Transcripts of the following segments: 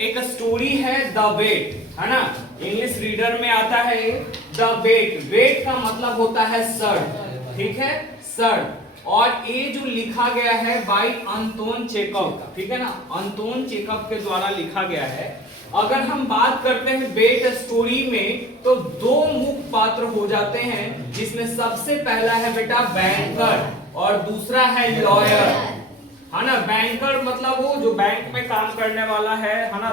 एक स्टोरी है the wait, है ना, इंग्लिश रीडर में आता है द वेट। वेट का मतलब होता है सर्ट, ठीक है, सर्ट। और ये जो लिखा गया है बाय अंतोन चेखव, ठीक है ना, अंतोन चेखव के द्वारा लिखा गया है। अगर हम बात करते हैं वेट स्टोरी में तो दो मुख्य पात्र हो जाते हैं, जिसमें सबसे पहला है बेटा बैंकर और दूसरा है लॉयर, है ना। बैंकर मतलब वो जो बैंक में काम करने वाला है ना,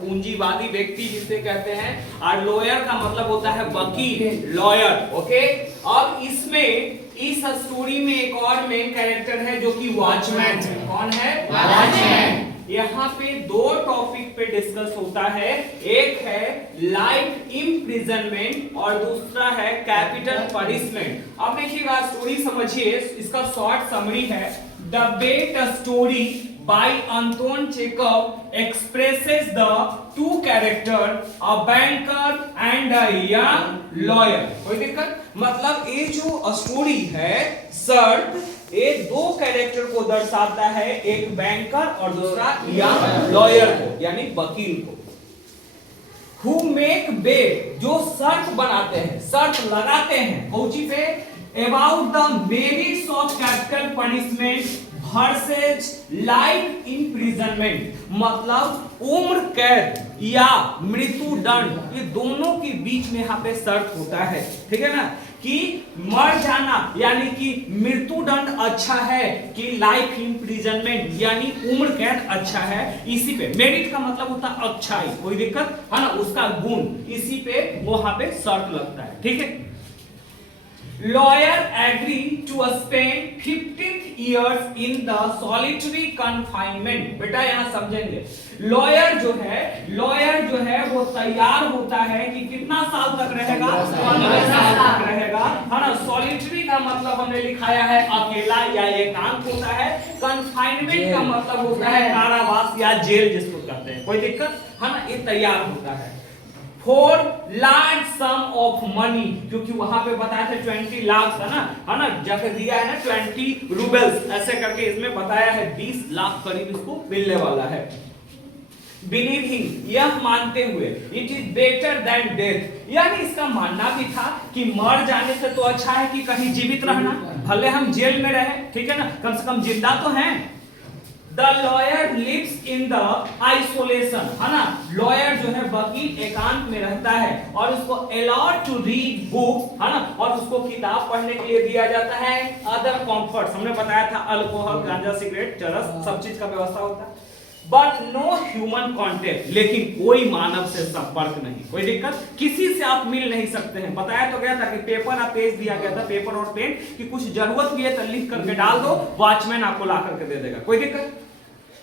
पूंजीवादी व्यक्ति जिसे कहते हैं। और लॉयर का मतलब होता है वकील, लॉयर, ओके। अब इसमें इस स्टोरी में एक और मेन कैरेक्टर है जो कि वॉचमैन है। कौन है? वॉचमैन। यहाँ पे दो टॉपिक पे डिस्कस होता है, एक है लाइफ इम्प्रिजनमेंट और दूसरा है कैपिटल पनिशमेंट। अब देखिएगा स्टोरी समझिए, इसका शॉर्ट समरी है। The bet story by Anton Chekhov expresses the two characters, a banker and a young lawyer। कोई दिक्कत? मतलब ये जो स्टोरी है सर्ट, ये दो कैरेक्टर को दर्शाता है, एक बैंकर और दूसरा यंग लॉयर को, यानी वकील को। Who make bet, जो शर्त बनाते हैं, शर्त लगाते हैं, कौची पे? About the merits of capital punishment versus life imprisonment, मतलब उम्र कैद या मृत्यु दंड, ये दोनों के बीच में यहाँ पे शर्त होता है, ठीक है ना, कि मर जाना यानी कि मृत्यु दंड अच्छा है कि लाइफ इम्प्रिजनमेंट यानी उम्र कैद अच्छा है। इसी पे मेरिट का मतलब होता है अच्छाई, कोई दिक्कत है ना, उसका गुण, इसी पे वहां पे शर्त लगता है, ठीक है। Lawyer agree to spend 15 years in the solitary confinement। बेटा यहाँ समझेंगे, लॉयर जो है वो तैयार होता है कि कितना साल तक रहेगा? 15 साल तक रहेगा, है ना। सॉलिटरी का मतलब हमने लिखाया है अकेला या एकांत होता है। कन्फाइनमेंट का मतलब होता है कारावास या जेल जिसको कहते हैं, कोई दिक्कत है ना, ये तैयार होता है। For large some of money, क्योंकि वहां पे बताया था 20 लाख था ना, है ना, जगह दिया है ना 20 रूबल्स, ऐसे करके इसमें बताया है 20 लाख करीब इसको मिलने वाला है। बिलीविंग, यह मानते हुए, it is better than death, यानी इसका मानना भी था कि मर जाने से तो अच्छा है कि कहीं जीवित रहना, भले हम जेल में रहे, ठीक है ना, कम से कम जिंदा तो हैं। The lawyer lives in the isolation, है ना, लॉयर जो है वकील एकांत में रहता है और उसको allowed to read books, है ना, और उसको किताब पढ़ने के लिए दिया जाता है। other comforts, हमने बताया था अल्कोहल, गांजा, सिगरेट, चरस, सब चीज का व्यवस्था होता है। बट नो ह्यूमन कॉन्टेक्ट, लेकिन कोई मानव से संपर्क नहीं, कोई दिक्कत, किसी से आप मिल नहीं सकते हैं। बताया तो गया था कि पेपर और पेज दिया गया था, पेपर और पेन, कि कुछ जरूरत भी है तो लिख करके डाल दो, वॉचमैन आपको ला करके दे देगा, कोई दिक्कत।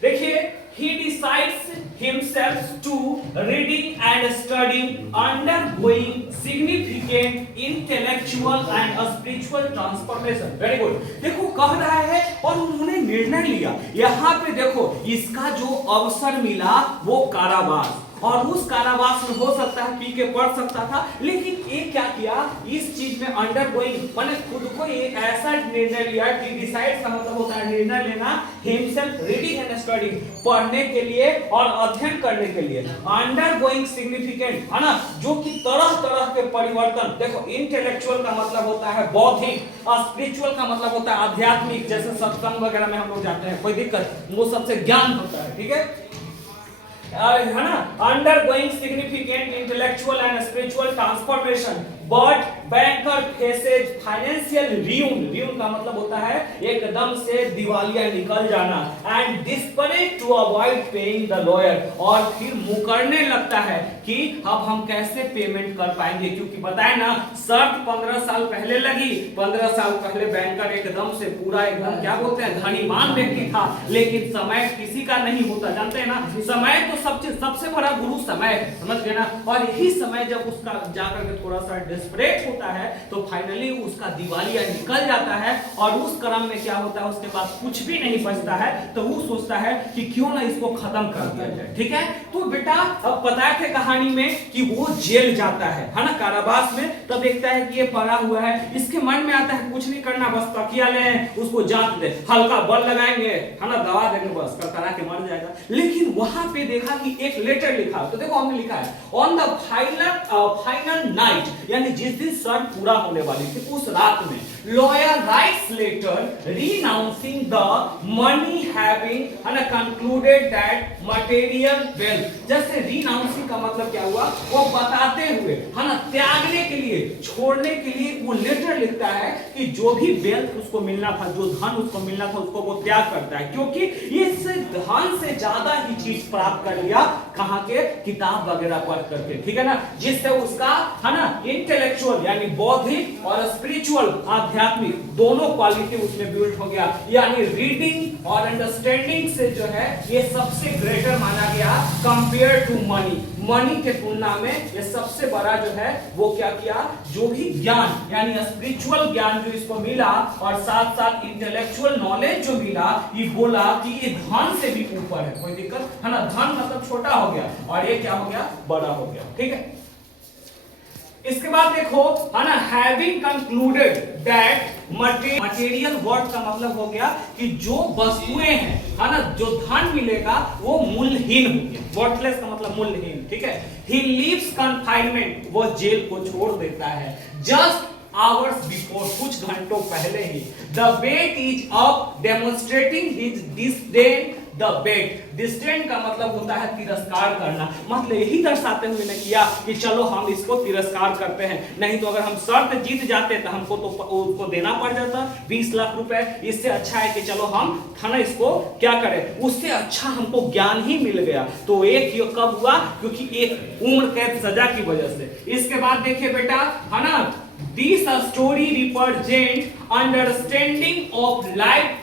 देखिए, he decides himself to reading and studying, undergoing significant intellectual and spiritual transformation। Very good। देखो कह रहा है और उन्होंने निर्णय लिया। यहाँ पे देखो इसका जो अवसर मिला वो कारावास, और उस कारावास में हो सकता है पी के पढ़ सकता था, लेकिन ये क्या किया, इस चीज में अंडरगोइंग, माने खुद को एक ऐसा निर्णय लिया कि डिसाइड का मतलब होता है निर्णय लेना, हिमसेल्फ रीडिंग एंड स्टडीइंग, पढ़ने के लिए और अध्ययन करने के लिए, अंडरगोइंग सिग्निफिकेंट, है ना, जो कि तरह तरह के परिवर्तन। देखो इंटेलेक्चुअल का मतलब होता है बौद्धिक, और स्पिरिचुअल का मतलब होता है आध्यात्मिक, जैसे सत्संग वगैरह में हम लोग जाते हैं, कोई दिक्कत, वो सबसे ज्ञान होता है, ठीक है, है ना। Undergoing significant intellectual and spiritual transformation, but banker faces financial ruin का मतलब होता है एकदम से दिवालिया निकल जाना, and desperate to avoid paying the lawyer, और फिर मुकरने लगता है कि अब हम कैसे पेमेंट कर पाएंगे, क्योंकि बताए ना शर्त 15 साल पहले लगी, 15 साल पहले बैंकर एकदम से पूरा एकदम क्या बोलते हैं धनीमान व्यक्ति था, लेकिन समय किसी का नहीं होता, जानते हैं ना, समय तो सबसे बड़ा गुरु समय है, समझ गए ना। और यही समय जब उसका जाकर के थोड़ा सा डेस्परेट होता देता है तो फाइनली उसका दिवालिया निकल जाता है और उस क्रम में क्या होता है, उसके पास कुछ भी नहीं बचता है, तो वो सोचता है कि क्यों ना इसको खत्म कर दिया जाए। ठीक है, तो बेटा अब बताए थे कहानी में कि वो जेल जाता है ना, कारावास में। तब देखता है कि ये पड़ा हुआ है, इसके मन में आता है कुछ नहीं करना, बस तकिया ले उसको जांच दे, हल्का बल लगाएंगे है ना, दवा देंगे, बस करा के मर जाएगा। लेकिन वहां पे देखा कि एक लेटर लिखा, तो देखो हमने लिखा है ऑन द फाइनल नाइट, यानी जिस दिन शर्त पूरा होने वाली थी उस रात में lawyer writes letter renouncing the money having है ना कंक्लूडेड दैट मटेरियल वेल्थ। जैसे रिनाउंसिंग का मतलब क्या हुआ, वो बताते हुए है ना, त्यागने के लिए, छोड़ने के लिए वो लेटर लिखता है कि जो भी वेल्थ उसको मिलना था, जो धन उसको मिलना था, उसको वो त्याग करता है, क्योंकि इस धन से ज्यादा ही चीज प्राप्त कर लिया, कहां के, किताब वगैरह पढ़ करके। ठीक है ना, जिससे उसका है ना इंटेलेक्चुअल यानी बौद्धिक और स्पिरिचुअल आध्यात्मिक दोनों क्वालिटी उसमें बिल्ड हो गया। यानी रीडिंग और अंडरस्टैंडिंग से जो है ये सबसे ग्रेटर माना गया कंपेयर टू मनी। मनी के तुलना में ये सबसे बड़ा जो है वो क्या किया, जो भी ज्ञान यानी स्पिरिचुअल ज्ञान जो इसको मिला और साथ साथ इंटेलेक्चुअल नॉलेज जो मिला, ये बोला कि ये धन से भी ऊपर है, कोई दिक्कत है ना, धन मतलब छोटा हो गया और ये क्या हो गया, बड़ा हो गया। ठीक है, इसके बाद देखो है ना, having concluded that material worth का मतलब हो गया कि जो वस्तुएं हैं है ना, जो धन मिलेगा वो मूल्यहीन हो गया, वर्थलेस का मतलब मूल्यहीन। ठीक है, ही लीव्स कन्फाइनमेंट, वो जेल को छोड़ देता है जस्ट आवर्स बिफोर, कुछ घंटों पहले ही। The bet is up demonstrating his disdain the bet. Disdain का मतलब होता है तिरस्कार करना, मतलब यही दर्शाते हुए ने किया कि चलो हम इसको तिरस्कार करते हैं, नहीं तो अगर हम शर्त जीत जाते तो हमको तो उसको देना पड़ जाता 20 लाख रुपए। इससे अच्छा है कि चलो हम थाना इसको क्या करें, उससे अच्छा हमको ज्ञान ही मिल गया। तो एक ये कब हुआ, क्योंकि एक उम्र कैद सजा की वजह से। इसके बाद देखिए बेटा है ना, this story represent understanding of life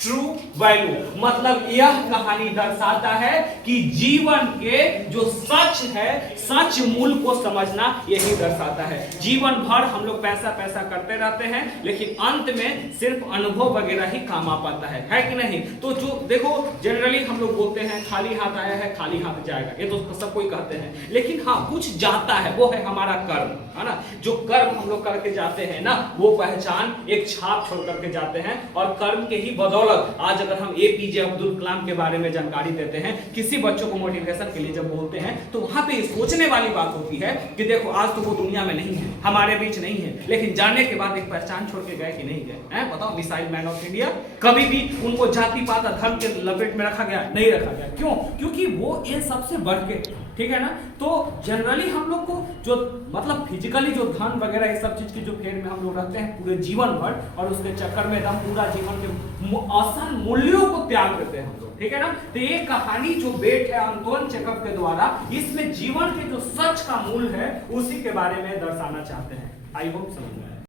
true value, मतलब यह कहानी दर्शाता है कि जीवन के जो सच है, सच मूल्य को समझना यही दर्शाता है। जीवन भर हम लोग पैसा पैसा करते रहते हैं, लेकिन अंत में सिर्फ अनुभव वगैरह ही काम आ पाता है कि नहीं। तो जो देखो जनरली हम लोग बोलते हैं खाली हाथ आया है खाली हाथ जाएगा, ये तो सब कोई कहते हैं, लेकिन हाँ कुछ जाता है, वो है हमारा कर्म, है ना। जो कर्म हम लोग करके जाते हैं ना, वो पहचान एक छाप छोड़ करके जाते हैं, और कर्म के ही बदौलत आज अगर हम एपीजे अब्दुल कलाम के बारे में जानकारी देते हैं, किसी बच्चों को मोटिवेशन के लिए जब बोलते हैं, तो वहां पे सोचने वाली बात होती है कि देखो आज तो वो दुनिया में नहीं है, हमारे बीच नहीं है, लेकिन जाने के बाद एक पहचान छोड़ के गए कि नहीं गए, बताओ। मिसाइल मैन ऑफ इंडिया, कभी भी उनको जाति पात धर्म के लपेट में रखा गया नहीं, रखा गया, क्यों? क्योंकि वो इन सबसे बढ़ के, ठीक है ना। तो जनरली हम लोग को जो मतलब फिजिकली जो धन वगैरह ये सब चीज की जो फेर में हम लोग रहते हैं पूरे जीवन भर, और उसके चक्कर में एकदम पूरा जीवन के असल मूल्यों को त्याग देते हैं हम लोग, ठीक है ना। तो ये कहानी जो बेट है अंतोन चेखव के द्वारा, इसमें जीवन के जो सच का मूल है उसी के बारे में दर्शाना चाहते हैं। आई होप समझ में आया।